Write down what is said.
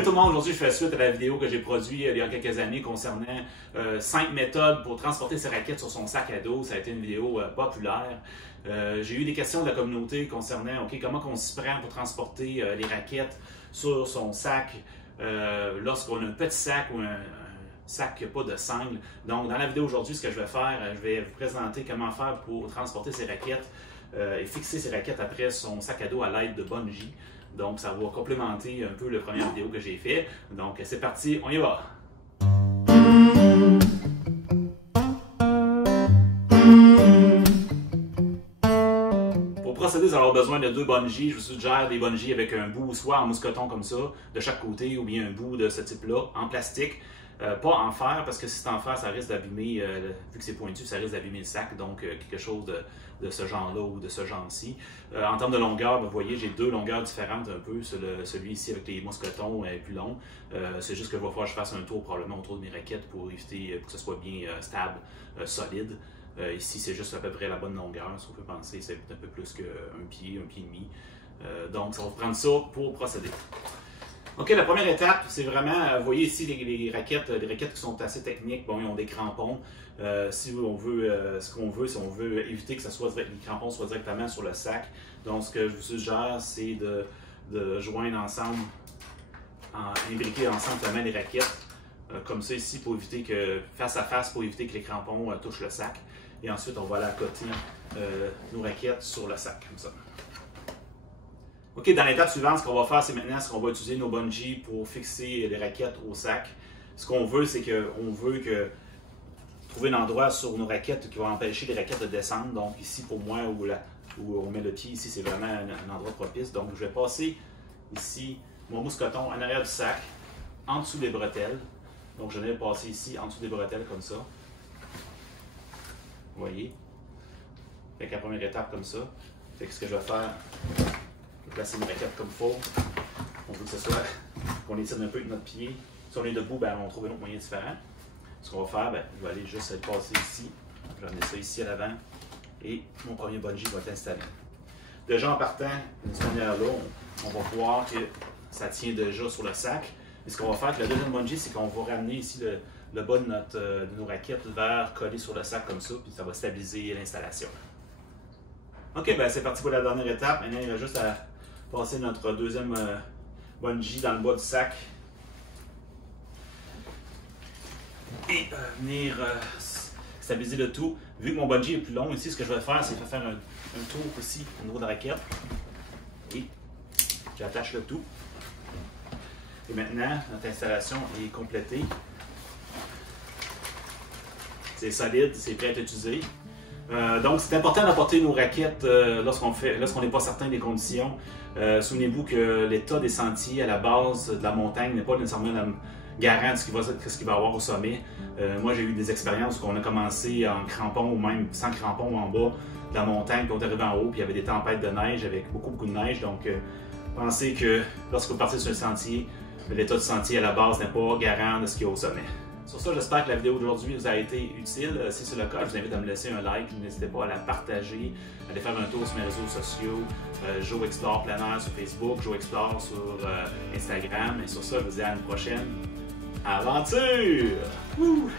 Salut tout le monde, aujourd'hui je fais suite à la vidéo que j'ai produite il y a quelques années concernant 5 méthodes pour transporter ses raquettes sur son sac à dos. Ça a été une vidéo populaire. J'ai eu des questions de la communauté concernant comment on s'y prend pour transporter les raquettes sur son sac lorsqu'on a un petit sac ou un sac qui n'a pas de sangle. Donc dans la vidéo aujourd'hui, ce que je vais faire, je vais vous présenter comment faire pour transporter ses raquettes et fixer ses raquettes après son sac à dos à l'aide de bungee. Donc, ça va complémenter un peu la première vidéo que j'ai fait. Donc, c'est parti, on y va! Pour procéder, vous allez avoir besoin de 2 bungees. Je vous suggère des bungees avec un bout soit en mousqueton comme ça, de chaque côté, ou bien un bout de ce type-là, en plastique. Pas en fer, parce que si c'est en fer, ça risque d'abîmer, vu que c'est pointu, ça risque d'abîmer le sac. Donc, quelque chose de ce genre-là ou de ce genre-ci. En termes de longueur, vous voyez, j'ai 2 longueurs différentes un peu. Celui ici avec les mousquetons est plus long. C'est juste que il va falloir que je fasse un tour probablement autour de mes raquettes pour éviter que ce soit bien stable, solide. Ici, c'est juste à peu près la bonne longueur. Si on peut penser, c'est un peu plus qu'un pied et demi. Donc, ça va prendre ça pour procéder. OK, la première étape, c'est vraiment, vous voyez ici les raquettes qui sont assez techniques, bon, ils ont des crampons. Si on veut, si on veut éviter que les crampons soient directement sur le sac, donc ce que je vous suggère, c'est de joindre ensemble, imbriquer ensemble vraiment les raquettes, comme ça ici, pour éviter que, face à face, pour éviter que les crampons touchent le sac. Et ensuite, on va aller accoter nos raquettes sur le sac, comme ça. OK, dans l'étape suivante, ce qu'on va faire, c'est maintenant qu'on va utiliser nos bungees pour fixer les raquettes au sac. Ce qu'on veut, c'est qu'on veut trouver un endroit sur nos raquettes qui va empêcher les raquettes de descendre. Donc ici, pour moi, où on met le pied, ici, c'est vraiment un endroit propice. Donc je vais passer ici mon mousqueton en arrière du sac, en dessous des bretelles. Donc je vais le passer ici, en dessous des bretelles, comme ça. Vous voyez? Fait que la première étape, comme ça. Fait que ce que je vais faire... placer une raquette comme il faut. On veut que ce soit qu'on étire un peu notre pied. Si on est debout, ben, on trouve un autre moyen différent. Ce qu'on va faire, ben, je vais aller juste le passer ici. Je vais amener ça ici à l'avant. Et mon premier bungee va être installé. Déjà en partant de cette manière-là, on va voir que ça tient déjà sur le sac. Et ce qu'on va faire avec le deuxième bungee, c'est qu'on va ramener ici le bas de nos raquettes vers coller sur le sac comme ça, puis ça va stabiliser l'installation. OK, ben c'est parti pour la dernière étape. Maintenant, il va juste à passer notre deuxième bungee dans le bas du sac et venir stabiliser le tout. Vu que mon bungee est plus long ici, ce que je vais faire, c'est faire un tour ici au niveau de la raquette et j'attache le tout. Et maintenant, notre installation est complétée. C'est solide, c'est prêt à être utilisé. Donc, c'est important d'apporter nos raquettes lorsqu'on n'est pas certain des conditions. Souvenez-vous que l'état des sentiers à la base de la montagne n'est pas nécessairement garant de ce qu'il va y avoir au sommet. Moi, j'ai eu des expériences où on a commencé en crampons ou même sans crampons en bas de la montagne, puis on est arrivé en haut, puis il y avait des tempêtes de neige avec beaucoup de neige. Donc, pensez que lorsque vous partez sur le sentier, l'état du sentier à la base n'est pas garant de ce qu'il y a au sommet. Sur ça, j'espère que la vidéo d'aujourd'hui vous a été utile. Si c'est le cas, je vous invite à me laisser un like. N'hésitez pas à la partager, à aller faire un tour sur mes réseaux sociaux. Joe Explore Plein Air sur Facebook, Joe Explore sur Instagram. Et sur ça, je vous dis à une prochaine aventure! Wouh!